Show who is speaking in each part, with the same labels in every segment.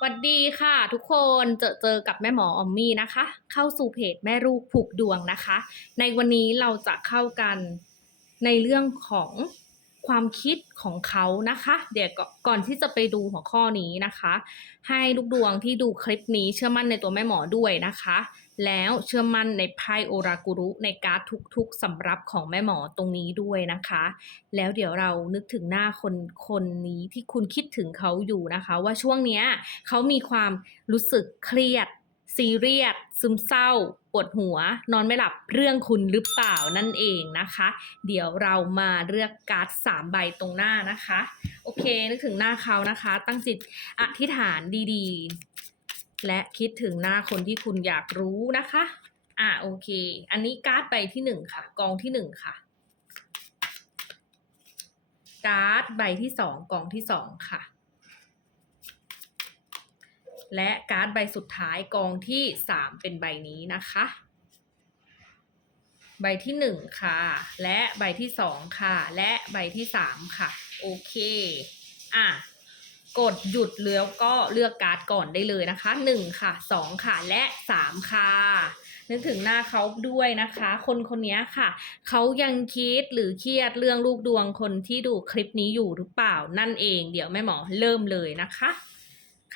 Speaker 1: สวัสดีค่ะ ทุกคนเจอเจอกับแม่หมอออมมี่นะคะ เข้าสู่เพจแม่ลูกผูกดวงนะคะ ในวันนี้เราจะเข้ากันในเรื่องของความคิดของเขานะคะ เดี๋ยวก่อนก่อนที่จะไปดูหัวข้อนี้นะคะ ให้ลูกดวงที่ดูคลิปนี้เชื่อมั่นในตัวแม่หมอด้วยนะคะ แล้วเชื่อมั่นในไพ่โอรากุรุในการ์ดทุกๆสำรับของแม่หมอตรงนี้ด้วยนะคะ แล้วเดี๋ยวเรานึกถึงหน้าคนคนนี้ที่คุณคิดถึงเขาอยู่นะคะ ว่าช่วงเนี้ยเขามีความรู้สึกเครียดซีเรียสซึมเศร้า ปวดหัว นอนไม่หลับเรื่องคุณหรือเปล่านั่นเองนะคะ เดี๋ยวเรามาเลือกการ์ดสามใบตรงหน้านะคะ โอเค นึกถึงหน้าเขานะคะ ตั้งจิตอธิษฐานดีๆ และคิดถึงหน้าคนที่คุณอยากรู้นะคะ อะโอเค อันนี้การ์ดใบที่หนึ่งค่ะ กองที่หนึ่งค่ะ การ์ดใบที่สองกองที่สองค่ะ และการ์ดใบสุดท้ายกองที่สามเป็นใบนี้นะคะ ใบที่หนึ่งค่ะ และใบที่สองค่ะ และใบที่สามค่ะ โอเค อะ กดหยุดแล้วก็เลือกการ์ดก่อนได้เลยนะคะหนึ่งค่ะสองค่ะ และสามค่ะ นึกถึงหน้าเขาด้วยนะคะ คนคนนี้ค่ะ เขายังคิดหรือเครียดเรื่องลูกดวงคนที่ดูคลิปนี้อยู่หรือเปล่านั่นเอง เดี๋ยวแม่หมอเริ่มเลยนะคะ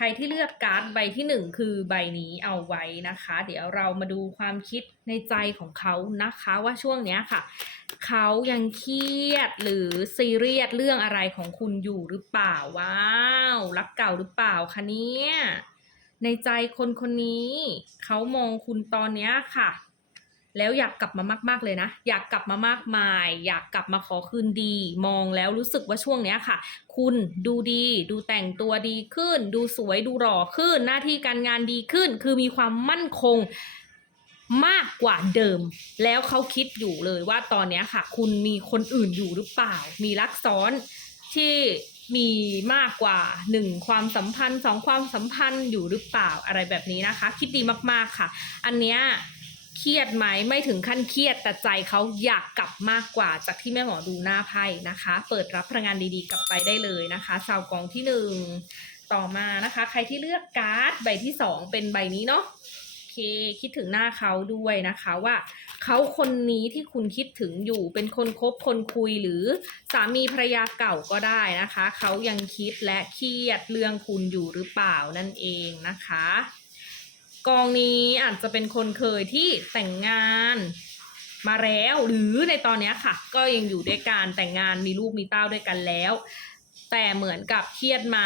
Speaker 1: รที่เลือกการ์ดใบที่หนึ่งคือใบนี้เอาไว้นะคะ เดี๋ยวเรามาดูความคิดในใจของเขานะคะว่าช่วงเนี้ยค่ะ เขายังเครียดหรือซีเรียสเรื่องอะไรของคุณอยู่หรือเปล่าว้าวรักเก่าหรือเปล่าคะเนี่ยในใจคนคนนี้ เขามองคุณตอนเนี้ยค่ะ แล้วอยากกลับมามาก ๆ เลยนะ อยากกลับมามากมาย อยากกลับมาขอคืนดี มองแล้วรู้สึกว่าช่วงเนี้ยค่ะ คุณดูดี ดูแต่งตัวดีขึ้น ดูสวยดูหล่อขึ้น หน้าที่การงานดีขึ้น คือมีความมั่นคงมากกว่าเดิม แล้วเขาคิดอยู่เลยว่าตอนเนี้ยค่ะ คุณมีคนอื่นอยู่หรือเปล่า มีรักซ้อนที่มีมากกว่าหนึ่งความสัมพันธ์สองความสัมพันธ์อยู่หรือเปล่าอะไรแบบนี้นะคะ คิดดีมากๆค่ะ อันเนี้ย เครียดไหมไม่ถึงขั้นเครียดแต่ใจเขาอยากกลับมากกว่า จากที่แม่หมอดูหน้าไพ่นะคะ เปิดรับพลังงานดีๆกลับไปได้เลยนะคะชาวกองที่หนึ่งต่อมานะคะ ใครที่เลือกการ์ดใบที่สองเป็นใบนี้เนาะเคคิดถึงหน้าเขาด้วยนะคะว่าเขาคนนี้ที่คุณคิดถึงอยู่เป็นคนคบคนคุยหรือสามีภรรยาเก่าก็ได้นะคะ เขายังคิดและเครียดเรื่องคุณอยู่หรือเปล่านั่นเองนะคะ กองนี้อาจจะเป็นคนเคยที่แต่งงานมาแล้วหรือในตอนนี้ค่ะ ก็ยังอยู่ด้วยกันแต่งงานมีลูกมีเต้าด้วยกันแล้ว แต่เหมือนกับเครียดไหม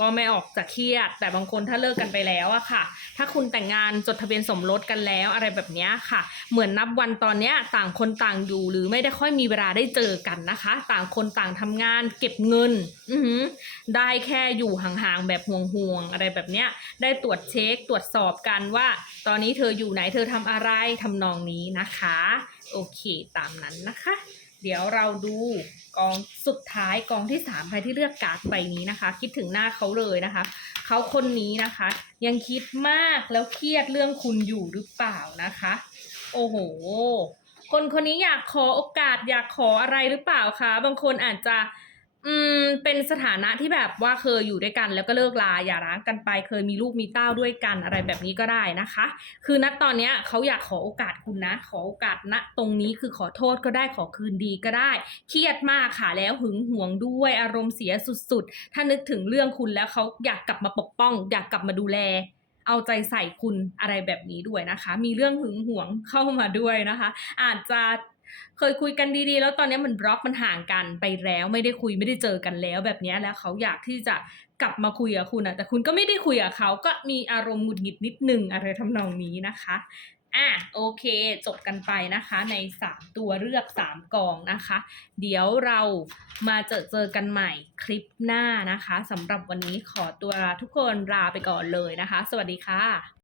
Speaker 1: ก็ไม่ออกจากเครียด แต่บางคนถ้าเลิกกันไปแล้วอะค่ะ ถ้าคุณแต่งงานจดทะเบียนสมรสกันแล้วอะไรแบบนี้ค่ะ เหมือนนับวันตอนเนี้ยต่างคนต่างอยู่หรือไม่ได้ค่อยมีเวลาได้เจอกันนะคะ ต่างคนต่างทำงานเก็บเงิน อือได้แค่อยู่ห่างๆแบบห่วงๆอะไรแบบเนี้ย ได้ตรวจเช็คตรวจสอบกันว่า ตอนนี้เธออยู่ไหนเธอทำอะไรทำนองนี้นะคะ โอเคตามนั้นนะคะ เดี๋ยวเราดู กองสุดท้ายกองที่สามใครที่เลือกการ์ดใบนี้นะคะ คิดถึงหน้าเขาเลยนะคะ เขาคนนี้นะคะ ยังคิดมากแล้วเครียดเรื่องคุณอยู่หรือเปล่านะคะ โอ้โห คนคนนี้อยากขอโอกาสอยากขออะไรหรือเปล่าคะ บางคนอาจจะ อืม เป็นสถานะที่แบบว่าเคยอยู่ด้วยกันแล้วก็เลิกลาอย่าร้างกันไป เคยมีลูกมีเต้าด้วยกันอะไรแบบนี้ก็ได้นะคะ คือณตอนเนี้ยเขาอยากขอโอกาสคุณนะ ขอโอกาสณตรงนี้คือขอโทษก็ได้ขอคืนดีก็ได้ เครียดมากค่ะแล้วหึงหวงด้วยอารมณ์เสียสุดๆ ถ้านึกถึงเรื่องคุณแล้วเขาอยากกลับมาปกป้อง อยากกลับมาดูแลเอาใจใส่คุณอะไรแบบนี้ด้วยนะคะ มีเรื่องหึงหวงเข้ามาด้วยนะคะ อาจจะ เคยคุยกันดีๆ แล้วตอนนี้มันบล็อกมันห่างกันไปแล้วไม่ได้คุยไม่ได้เจอกันแล้วแบบนี้แล้วเขาอยากที่จะกลับมาคุยกับคุณอะแต่คุณก็ไม่ได้คุยกับเขาก็มีอารมณ์หงุดหงิดนิดนึงอะไรทำนองนี้นะคะอะโอเค จบกันไปนะคะใน 3 ตัวเลือก 3 กองนะคะ เดี๋ยวเรามาเจอเจอกันใหม่คลิปหน้านะคะสำหรับวันนี้ขอตัวทุกคนลาไปก่อนเลยนะคะ สวัสดีค่ะ